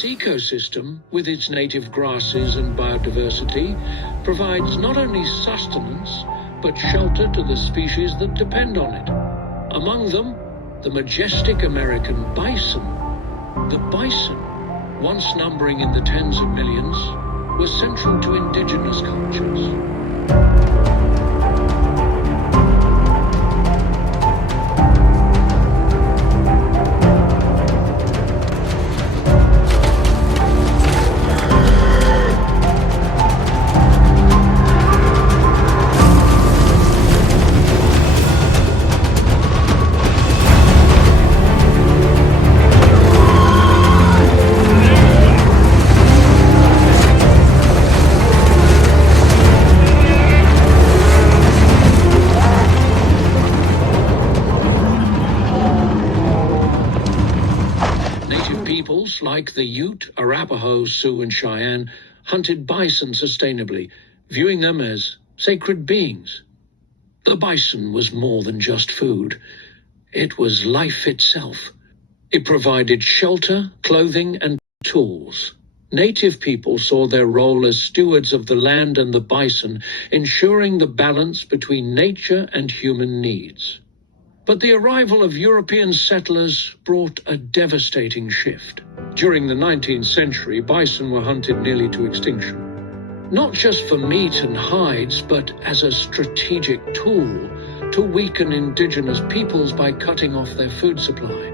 This ecosystem, with its native grasses and biodiversity, provides not only sustenance, but shelter to the species that depend on it. Among them, the majestic American bison. The bison, once numbering in the tens of millions, was central to indigenous cultures. Peoples like the Ute, Arapaho, Sioux, and Cheyenne hunted bison sustainably, viewing them as sacred beings. The bison was more than just food. It was life itself. It provided shelter, clothing, and tools. Native people saw their role as stewards of the land and the bison, ensuring the balance between nature and human needs. But the arrival of European settlers brought a devastating shift. During the 19th century, bison were hunted nearly to extinction. Not just for meat and hides, but as a strategic tool to weaken indigenous peoples by cutting off their food supply.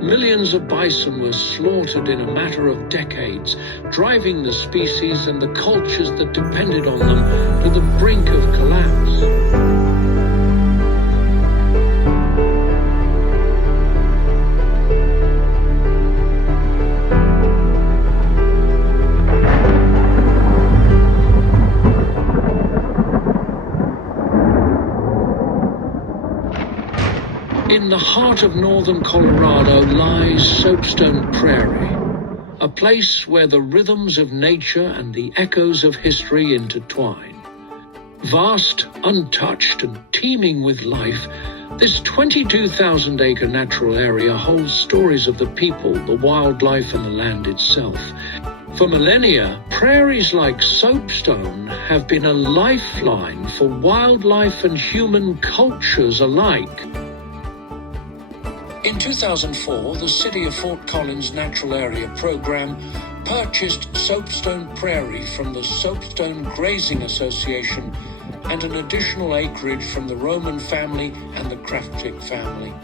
Millions of bison were slaughtered in a matter of decades, driving the species and the cultures that depended on them to the brink of collapse. In the heart of northern Colorado lies Soapstone Prairie, a place where the rhythms of nature and the echoes of history intertwine. Vast, untouched, and teeming with life, this 22,000-acre natural area holds stories of the people, the wildlife, and the land itself. For millennia, prairies like Soapstone have been a lifeline for wildlife and human cultures alike. In 2004, the City of Fort Collins Natural Area Program purchased Soapstone Prairie from the Soapstone Grazing Association and an additional acreage from the Roman family and the Kraftik family.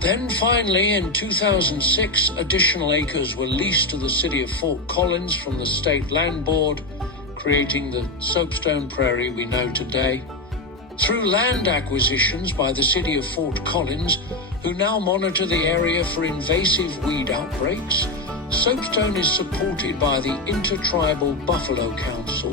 Then finally, in 2006, additional acres were leased to the City of Fort Collins from the State Land Board, creating the Soapstone Prairie we know today. Through land acquisitions by the City of Fort Collins, who now monitor the area for invasive weed outbreaks, Soapstone is supported by the Intertribal Buffalo Council,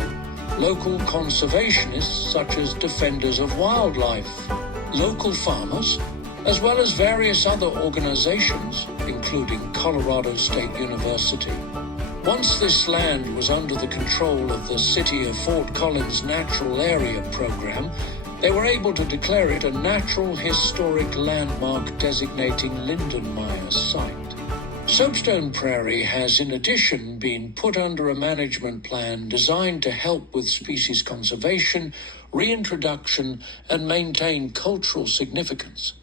local conservationists such as Defenders of Wildlife, local farmers, as well as various other organizations, including Colorado State University. Once this land was under the control of the City of Fort Collins Natural Area Program, they were able to declare it a Natural Historic Landmark designating Lindenmeyer site. Soapstone Prairie has in addition been put under a management plan designed to help with species conservation, reintroduction, and maintain cultural significance.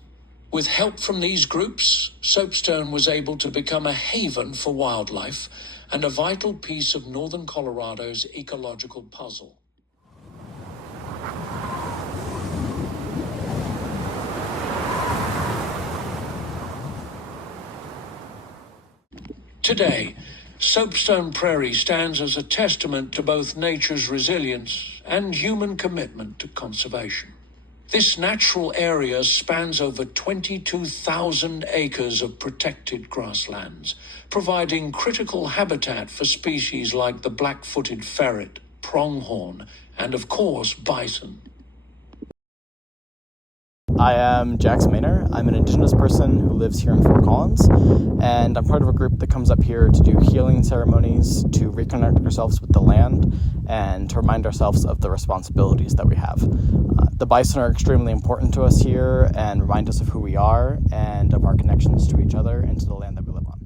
With help from these groups, Soapstone was able to become a haven for wildlife and a vital piece of northern Colorado's ecological puzzle. Today, Soapstone Prairie stands as a testament to both nature's resilience and human commitment to conservation. This natural area spans over 22,000 acres of protected grasslands, providing critical habitat for species like the black-footed ferret, pronghorn, and of course, bison. I am Jax Maynor. I'm an Indigenous person who lives here in Fort Collins, and I'm part of a group that comes up here to do healing ceremonies, to reconnect ourselves with the land, and to remind ourselves of the responsibilities that we have. The bison are extremely important to us here and remind us of who we are and of our connections to each other and to the land that we live on.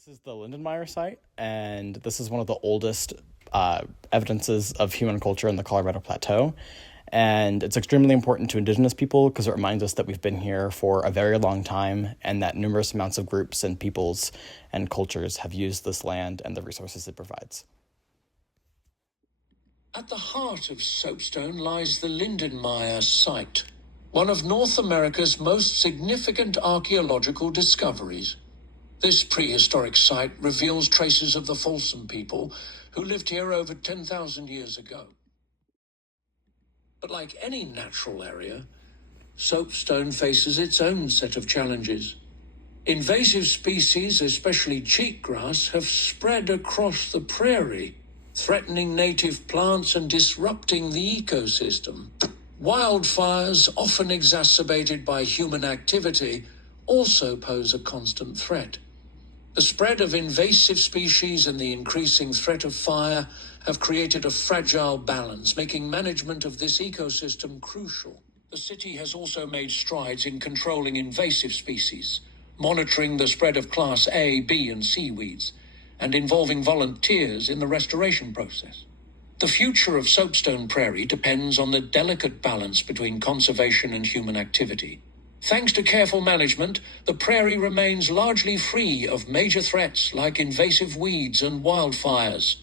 This is the Lindenmeyer site, and this is one of the oldest evidences of human culture in the Colorado Plateau. And it's extremely important to Indigenous people because it reminds us that we've been here for a very long time and that numerous amounts of groups and peoples and cultures have used this land and the resources it provides. At the heart of Soapstone lies the Lindenmeyer site, one of North America's most significant archaeological discoveries. This prehistoric site reveals traces of the Folsom people who lived here over 10,000 years ago. But like any natural area, Soapstone faces its own set of challenges. Invasive species, especially cheatgrass, have spread across the prairie, threatening native plants and disrupting the ecosystem. Wildfires, often exacerbated by human activity, also pose a constant threat. The spread of invasive species and the increasing threat of fire have created a fragile balance, making management of this ecosystem crucial. The city has also made strides in controlling invasive species, monitoring the spread of Class A, B, and C weeds, and involving volunteers in the restoration process. The future of Soapstone Prairie depends on the delicate balance between conservation and human activity. Thanks to careful management, the prairie remains largely free of major threats like invasive weeds and wildfires.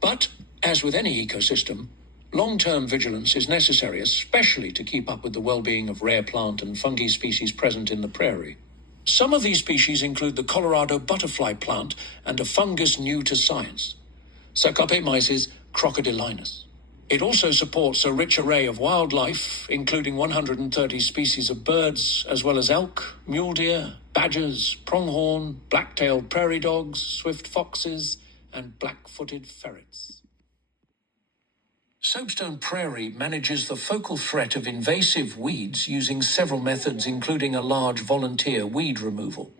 But, as with any ecosystem, long-term vigilance is necessary, especially to keep up with the well-being of rare plant and fungi species present in the prairie. Some of these species include the Colorado butterfly plant and a fungus new to science, Sarcoptemys crocodilinus. It also supports a rich array of wildlife, including 130 species of birds, as well as elk, mule deer, badgers, pronghorn, black-tailed prairie dogs, swift foxes, and black-footed ferrets. Soapstone Prairie manages the focal threat of invasive weeds using several methods, including a large volunteer weed removal,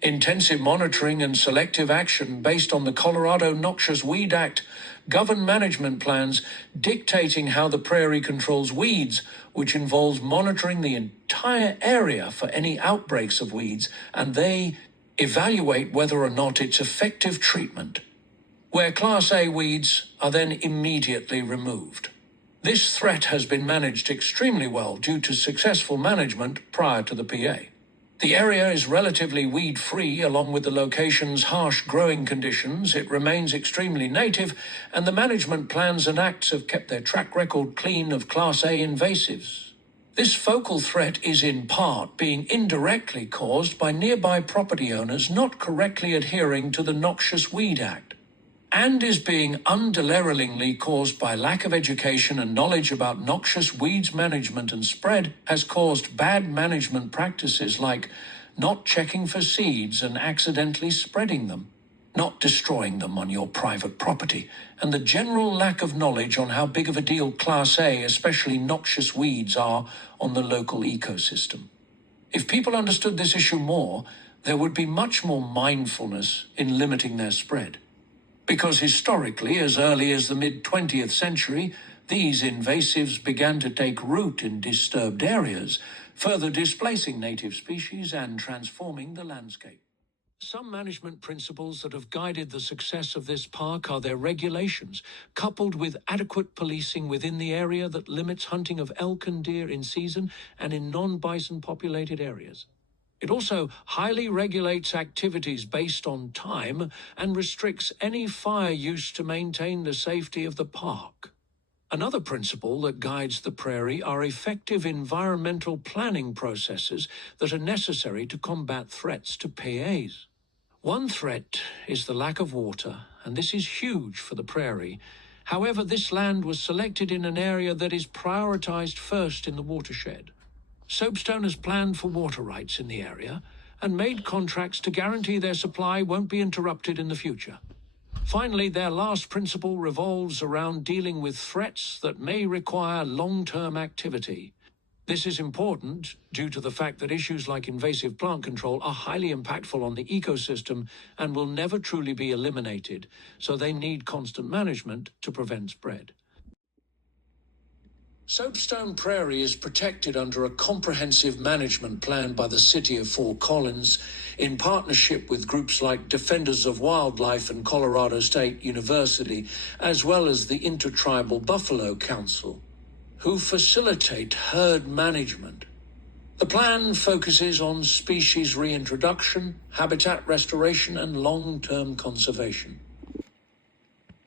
intensive monitoring, and selective action based on the Colorado Noxious Weed Act govern management plans dictating how the prairie controls weeds, which involves monitoring the entire area for any outbreaks of weeds, and they evaluate whether or not it's effective treatment, where Class A weeds are then immediately removed. This threat has been managed extremely well due to successful management prior to the PA. The area is relatively weed-free. Along with the location's harsh growing conditions, it remains extremely native, and the management plans and acts have kept their track record clean of Class A invasives. This focal threat is in part being indirectly caused by nearby property owners not correctly adhering to the Noxious Weed Act, and is being underlyingly caused by lack of education and knowledge about noxious weeds management and spread has caused bad management practices like not checking for seeds and accidentally spreading them, not destroying them on your private property, and the general lack of knowledge on how big of a deal Class A, especially noxious weeds, are on the local ecosystem. If people understood this issue more, there would be much more mindfulness in limiting their spread. Because historically, as early as the mid-20th century, these invasives began to take root in disturbed areas, further displacing native species and transforming the landscape. Some management principles that have guided the success of this park are their regulations, coupled with adequate policing within the area that limits hunting of elk and deer in season and in non-bison populated areas. It also highly regulates activities based on time and restricts any fire use to maintain the safety of the park. Another principle that guides the prairie are effective environmental planning processes that are necessary to combat threats to PAs. One threat is the lack of water, and this is huge for the prairie. However, this land was selected in an area that is prioritized first in the watershed. Soapstone has planned for water rights in the area and made contracts to guarantee their supply won't be interrupted in the future. Finally, their last principle revolves around dealing with threats that may require long-term activity. This is important due to the fact that issues like invasive plant control are highly impactful on the ecosystem and will never truly be eliminated, so they need constant management to prevent spread. Soapstone Prairie is protected under a comprehensive management plan by the City of Fort Collins in partnership with groups like Defenders of Wildlife and Colorado State University, as well as the Intertribal Buffalo Council, who facilitate herd management. The plan focuses on species reintroduction, habitat restoration, and long-term conservation.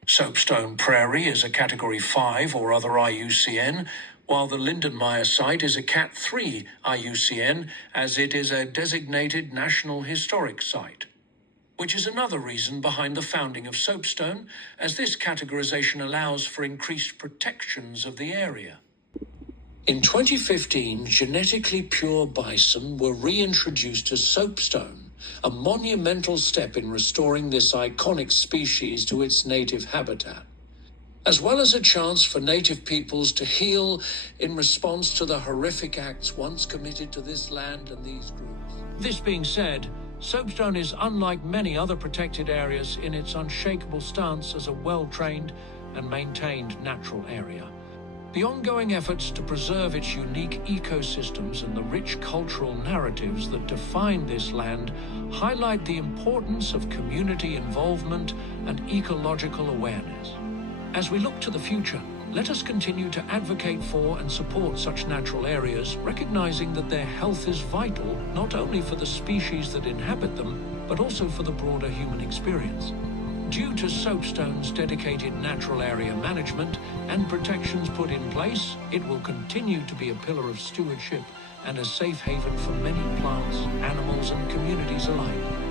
Soapstone Prairie is a Category 5 or other IUCN, while the Lindenmeyer site is a Cat 3 IUCN, as it is a designated National Historic Site, which is another reason behind the founding of Soapstone, as this categorization allows for increased protections of the area. In 2015, genetically pure bison were reintroduced to Soapstone, a monumental step in restoring this iconic species to its native habitat, as well as a chance for native peoples to heal in response to the horrific acts once committed to this land and these groups. This being said, Soapstone is unlike many other protected areas in its unshakable stance as a well-trained and maintained natural area. The ongoing efforts to preserve its unique ecosystems and the rich cultural narratives that define this land highlight the importance of community involvement and ecological awareness. As we look to the future, let us continue to advocate for and support such natural areas, recognizing that their health is vital not only for the species that inhabit them, but also for the broader human experience. Due to Soapstone's dedicated natural area management and protections put in place, it will continue to be a pillar of stewardship and a safe haven for many plants, animals, and communities alike.